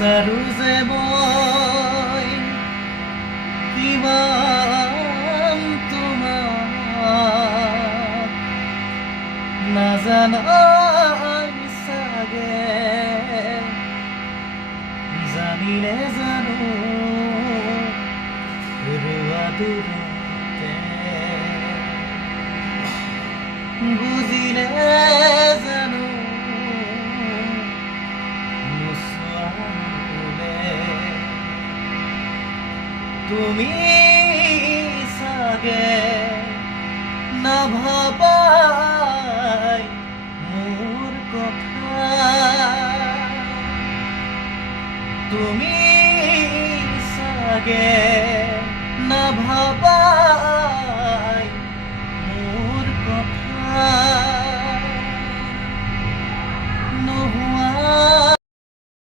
বিচাৰো যে মই কিমান তোমাক নাজানাই চাগে জানিলে জানো ৰোৱা দূৰতে বুজিলে জানো তুমি চাগে নাভাবাই মোৰ কথা তুমি চাগে